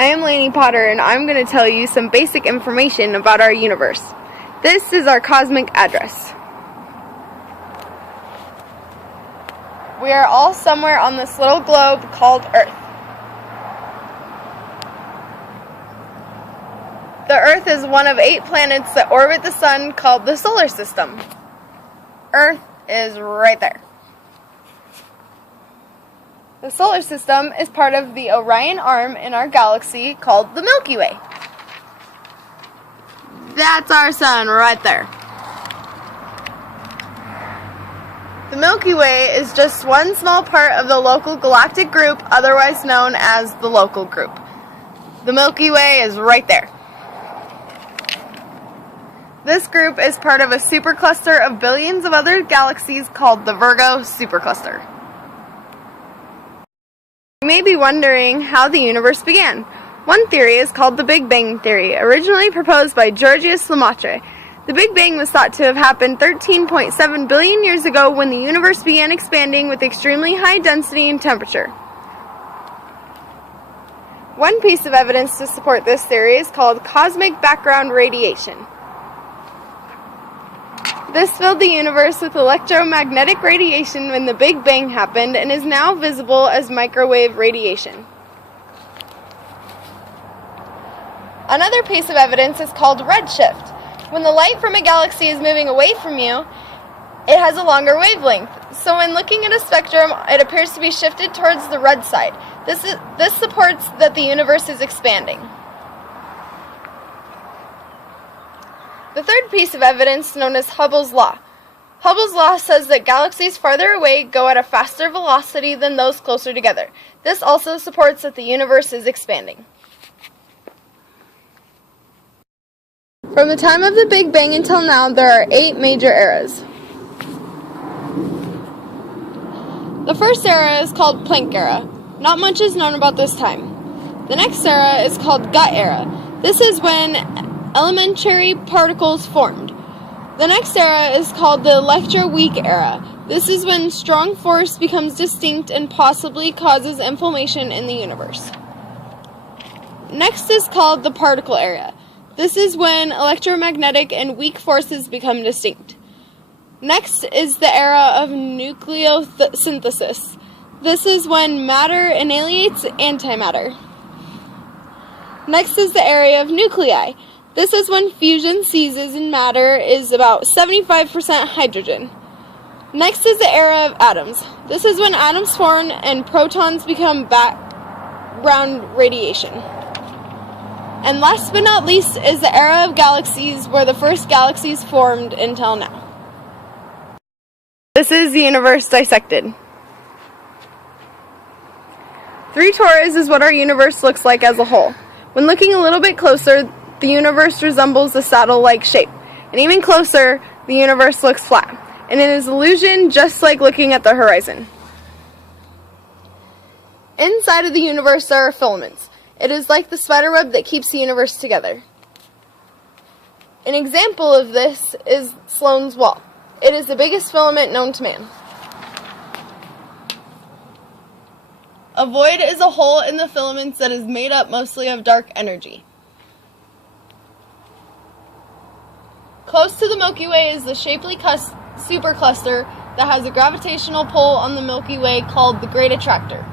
I am Lainey Potter, and I'm going to tell you some basic information about our universe. This is our cosmic address. We are all somewhere on this little globe called Earth. The Earth is one of 8 planets that orbit the Sun called the solar system. Earth is right there. The solar system is part of the Orion arm in our galaxy called the Milky Way. That's our sun right there. The Milky Way is just one small part of the local galactic group, otherwise known as the local group. The Milky Way is right there. This group is part of a supercluster of billions of other galaxies called the Virgo supercluster. You may be wondering how the universe began. One theory is called the Big Bang theory, originally proposed by Georges Lemaitre. The Big Bang was thought to have happened 13.7 billion years ago when the universe began expanding with extremely high density and temperature. One piece of evidence to support this theory is called cosmic background radiation. This filled the universe with electromagnetic radiation when the Big Bang happened and is now visible as microwave radiation. Another piece of evidence is called redshift. When the light from a galaxy is moving away from you, it has a longer wavelength. So when looking at a spectrum, it appears to be shifted towards the red side. This supports that the universe is expanding. The third piece of evidence, known as Hubble's law. Hubble's law says that galaxies farther away go at a faster velocity than those closer together. This also supports that the universe is expanding. From the time of the Big Bang until now, there are 8 major eras. The first era is called Planck era. Not much is known about this time. The next era is called Gut era. This is when elementary particles formed. The next era is called the electroweak era. This is when strong force becomes distinct and possibly causes inflammation in the universe. Next is called the particle era. This is when electromagnetic and weak forces become distinct. Next is the era of nucleosynthesis. This is when matter annihilates antimatter. Next is the era of nuclei. This is when fusion ceases and matter is about 75% hydrogen. Next is the era of atoms. This is when atoms form and protons become background radiation. And last but not least is the era of galaxies, where the first galaxies formed until now. This is the universe dissected. 3 Taurus is what our universe looks like as a whole. When looking a little bit closer, the universe resembles a saddle-like shape, and even closer, the universe looks flat, and it is an illusion just like looking at the horizon. Inside of the universe there are filaments. It is like the spiderweb that keeps the universe together. An example of this is Sloane's Wall. It is the biggest filament known to man. A void is a hole in the filaments that is made up mostly of dark energy. Close to the Milky Way is the shapely supercluster that has a gravitational pull on the Milky Way called the Great Attractor.